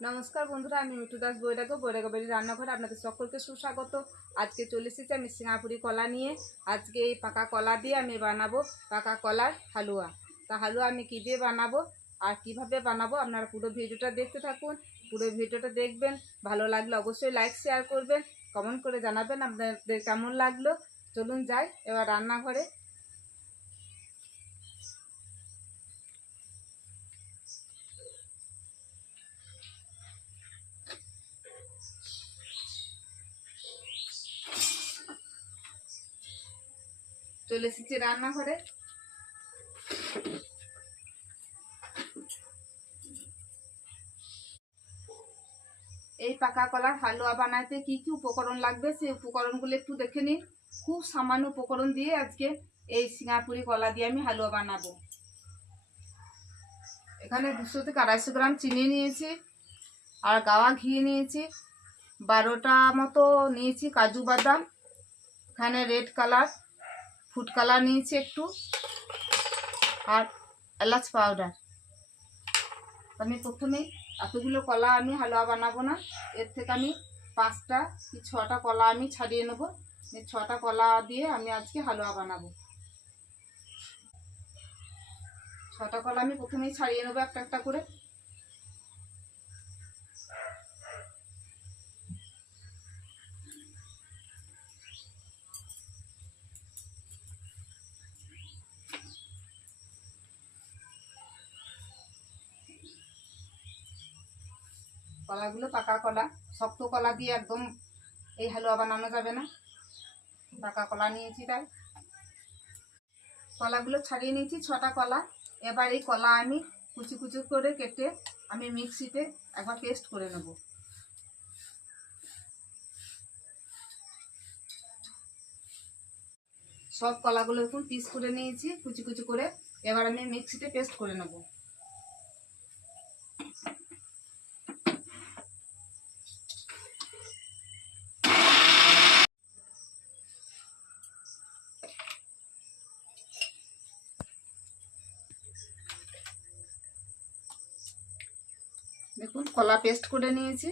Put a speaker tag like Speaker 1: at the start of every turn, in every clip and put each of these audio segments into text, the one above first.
Speaker 1: নমস্কার বন্ধুরা, আমি মিঠু দাস বৈরাগ বৈরাগ বাড়ির রান্নাঘরে আপনাদের সকলকে সুস্বাগত। আজকে চলে এসেছি আমি সিঙ্গাপুরি কলা নিয়ে। আজকে এই পাকা কলা দিয়ে আমি বানাবো পাকা কলার হালুয়া। তা হালুয়া আমি কী দিয়ে বানাবো আর কীভাবে বানাবো আপনারা পুরো ভিডিওটা দেখতে থাকুন। পুরো ভিডিওটা দেখবেন, ভালো লাগলে অবশ্যই লাইক, শেয়ার করবেন, কমেন্ট করে জানাবেন আপনাদের কেমন লাগল। চলুন যাই, এবার রান্নাঘরে। চলে এসেছি রান্নাঘরে। এই পাকা কলার হালুয়া বানাতে কি কি উপকরণ লাগবে? সেই উপকরণগুলো একটু দেখে নিন। খুব সামান্য উপকরণ দিয়ে আজকে এই সিঙ্গাপুরি কলা দিয়ে আমি হালুয়া বানাবো। এখানে দুশো থেকে আড়াইশো গ্রাম চিনি নিয়েছি আর গাওয়া ঘি নিয়েছি। বারোটা মতো নিয়েছি কাজু বাদাম। এখানে রেড কালার। ফুড কালার নিয়েছি একটু। আর এলাচ পাউডার। আমি প্রথমেই এতগুলো কলা আমি হালুয়া বানাবো না। এর থেকে আমি পাঁচটা কি ছটা কলা আমি ছাড়িয়ে নেব। ছটা কলা দিয়ে আমি আজকে হালুয়া বানাবো। ছটা কলা আমি প্রথমেই ছাড়িয়ে নেব একটা একটা করে। কলাগুলো পাকা কলা, শক্ত কলা দিয়ে একদম এই হালুয়া বানানো যাবে না। পাকা কলা নিয়েছি তাই। কলাগুলো ছাড়িয়ে নিয়েছি ছটা কলা। এবার এই কলা আমি কুচি কুচি করে কেটে আমি মিক্সিতে একবার পেস্ট করে নেব। সব কলাগুলো এখন পিস করে নিয়েছি, কুচি কুচি করে। এবার আমি মিক্সিতে পেস্ট করে নেব। দেখুন, কলা পেস্ট করে নিয়েছি।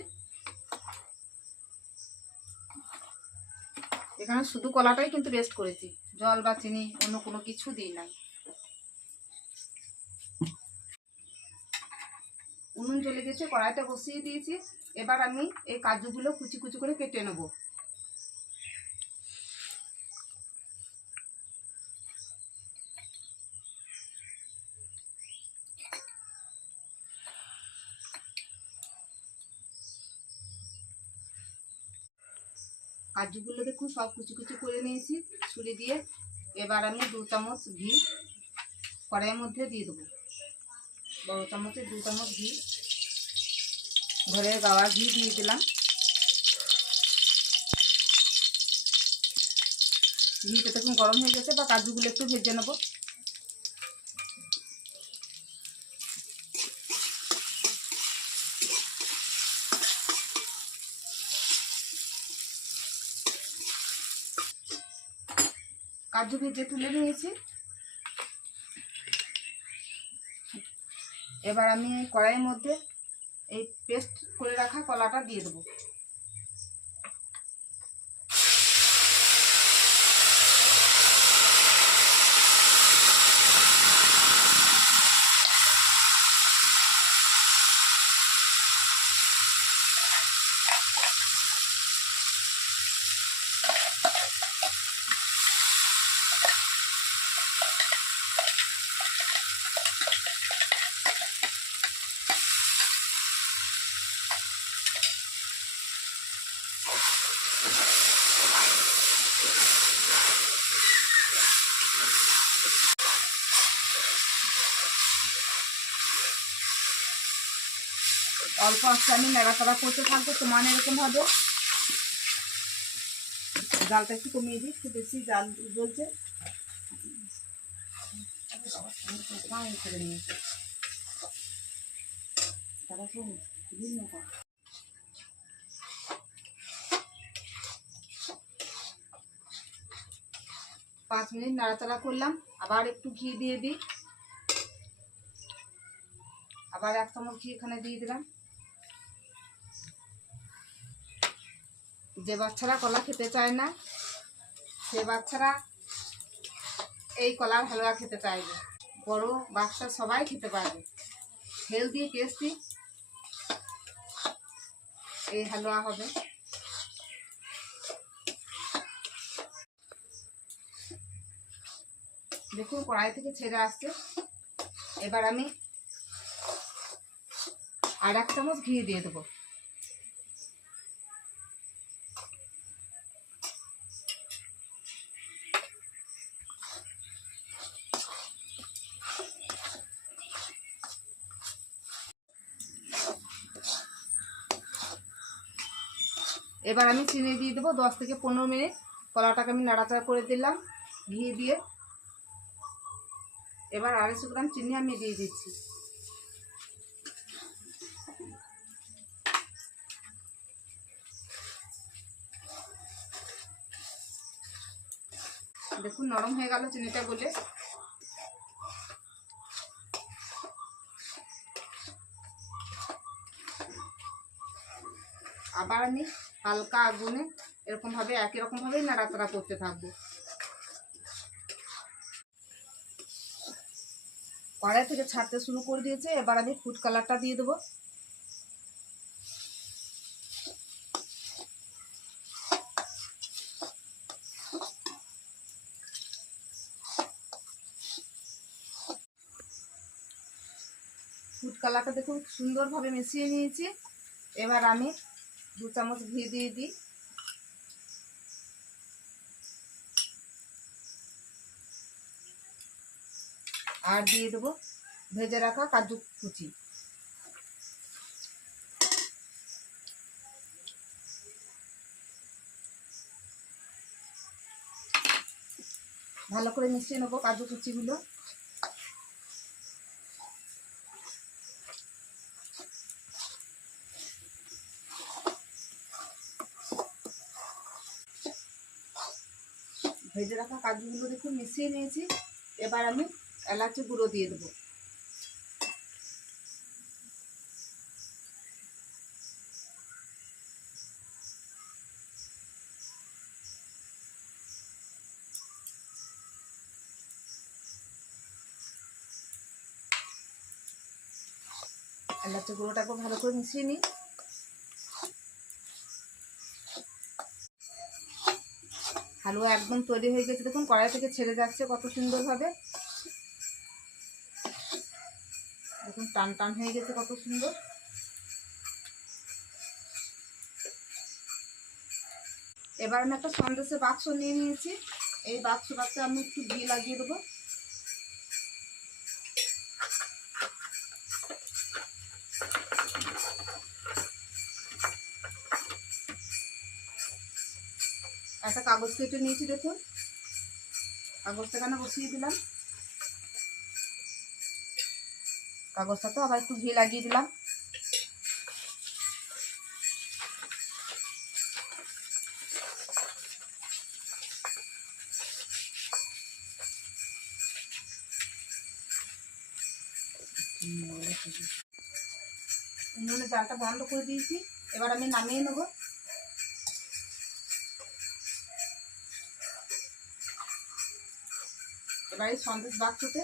Speaker 1: এখানে শুধু কলাটাই কিন্তু পেস্ট করেছি। জল বা চিনি, অন্য কোনো কিছু দিই নাই। উনুন চলে গেছে কড়াইটা বসিয়ে দিয়েছি। এবার আমি এই কাজুগুলো কুচি কুচি করে কেটে নেব। কাজুগুলো দেখুন, সব কুচি কুচি করে নিয়েছি, ছুরি দিয়ে। এবার আমি দু চামচ ঘি, কড়াইয়ের মধ্যে দিয়ে দেবো। বড় চামচে দু চামচ ঘি। ঘরে গাওয়া ঘি দিয়ে দিলাম। ঘিটা তখন গরম হয়ে গেছে বা কাজুগুলো একটু ভেজে নেব। কাজু ভেজে তুলে নিয়েছি। এবার আমি কড়াইয়ের মধ্যে এই পেস্ট করে রাখা কলাটা দিয়ে দেবো। অল্প আস্তে আমি নেড়াচড়া করতে থাকব সমান এরকম ভাবে জালটা একটু কমিয়ে দিই, একটু বেশি জাল জ্বলছে করে নিয়েছি তারা শোন ভিন্ন কর পাঁচ মিনিট নাড়াচাড়া করলাম, আবার একটু ঘি দিয়ে দিই। আবার এক চামচ ঘি এখানে দিয়ে দিলাম। যে বাচ্চারা কলা খেতে চায় না, সে বাচ্চারা এই কলার হালুয়া খেতে চাইবে। বড় বাচ্চা সবাই খেতে পারবে। হেলদি টেস্টি এই হালুয়া হবে। দেখুন, কড়াই থেকে ছেড়ে আসছে। এবার আমি আর এক চামচ ঘি দিয়ে দেবো। এবার আমি চিনি দিয়ে দেবো, দশ থেকে পনেরো মিনিট। কলাটাকে আমি নাড়াচাড়া করে দিলাম, ঘি দিয়ে। এবার আড়াইশো গ্রাম চিনি আমি দিয়ে দিচ্ছি। দেখুন, নরম হয়ে গেল চিনিটা বলে আবার আমি হালকা আগুনে এরকমভাবে, একই রকমভাবেই নাড়াচাড়া করতে থাকব। কড়াই থেকে ছাড়তে শুরু করে দিয়েছে, এবার আমি ফুড কালারটা দিয়ে দেবো। ফুড কালারটা দেখুন, সুন্দরভাবে মিশিয়ে নিয়েছি। এবার আমি দু চামচ ঘি দিয়ে দিই। আর দিয়ে দেবো ভেজে রাখা কাজু কুচি। ভালো করে মিশিয়ে নেব কাজু কুচিগুলো। ভেজে রাখা কাজুগুলো দেখুন, মিশিয়ে নিয়েছি। এবার আমি এলাচি গুঁড়ো দিয়ে দেবো। এলাচি গুঁড়োটাকে ভালো করে মিশিয়ে নিই। হালুয়া একদম তৈরি হয়ে গেছে। দেখুন, কড়াই থেকে ছেড়ে যাচ্ছে কত সুন্দরভাবে। দেখুন, টান টান হয়ে গেছে কত সুন্দর। এবার আমি একটা সন্দেশের বাক্স নিয়ে নিয়েছি। এই বাক্সটাতে আমি একটু ঘি লাগিয়ে দেবো। একটা কাগজ কেটে নিয়েছি দেখুন। কাগজটা এখানে বসিয়ে দিলাম। কাগজটা তো আবার একটু ঘি লাগিয়ে দিলাম। উনুনের জালটা বন্ধ করে দিয়েছি। এবার আমি নামিয়ে নেব। এবার সন্দেশ বাক্সতে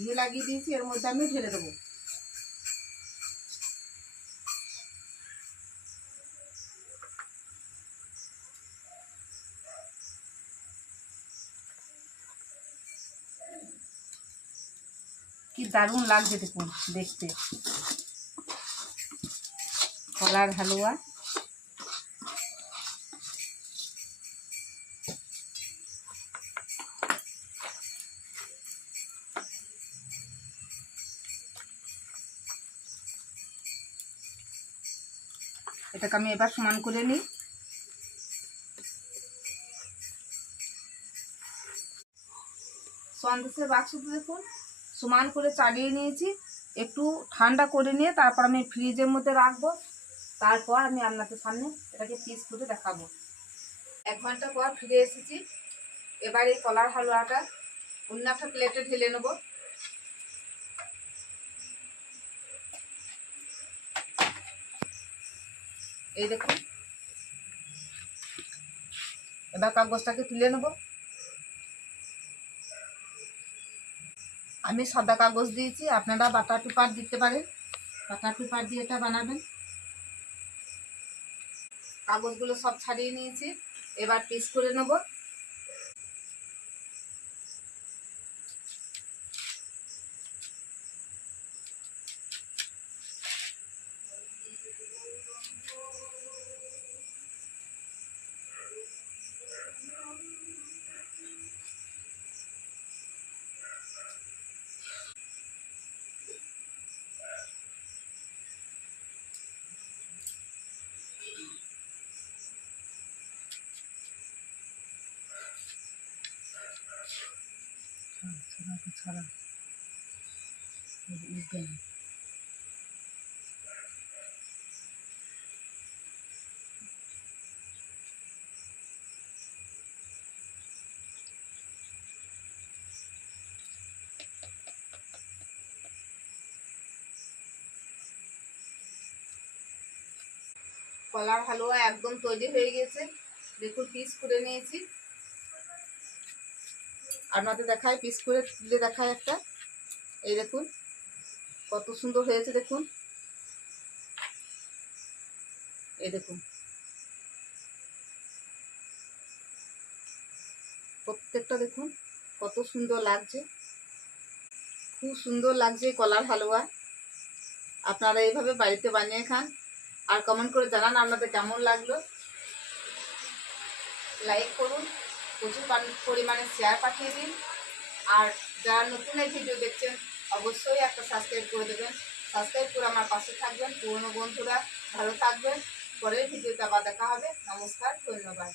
Speaker 1: ঘি লাগিয়ে দিয়েছি, এর মধ্যে আমি ঢেলে দেবো। কি দারুণ লাগছে দেখুন, দেখতে। কলার হালুয়া। এটাকে আমি এবার সমান করে নিই। সন্দেশের বাক্সতে দেখুন, সমান করে চালিয়ে নিয়েছি। একটু ঠান্ডা করে নিয়ে তারপর আমি ফ্রিজের মধ্যে রাখব। তারপর আমি আপনাদের সামনে এটাকে পিস করে দেখাবো। এক ঘণ্টা পর ফিরে এসেছি। এবার এই কলার হালুয়াটা অন্য একটা প্লেটে ঢেলে নেব। এই দেখুন। এবার কাগজটাকে তুলে নেব। আমি সাদা কাগজ দিয়েছি, আপনারা বাটার পেপার দিতে পারেন। বাটার পেপার দিয়ে এটা বানাবেন। কাগজগুলো সব ছাড়িয়ে নিয়েছি। এবার পিস করে নেব। কলার হালুয়া একদম তৈরি হয়ে গেছে। দেখুন পিস করে নিয়েছি। আপনাদের দেখায় পিস করে তুলে দেখায় একটা। এই দেখুন, কত সুন্দর হয়েছে দেখুন। এই দেখুন। প্রত্যেকটা দেখুন, কত সুন্দর লাগছে। খুব সুন্দর লাগছে কলার হালুয়া। আপনারা এইভাবে বাড়িতে বানিয়ে খান। আর কমেন্ট করে জানান আপনাদের কেমন লাগল। লাইক করুন। প্রচুর পরিমাণে শেয়ার পাঠিয়ে দিন। আর যারা নতুন এই ভিডিও দেখছেন, অবশ্যই একটা সাবস্ক্রাইব করে দেবেন। সাবস্ক্রাইব করে আমার পাশে থাকবেন। পুরনো বন্ধুরা, ভালো থাকবেন। পরের ভিডিওতে আবার দেখা হবে। নমস্কার, ধন্যবাদ।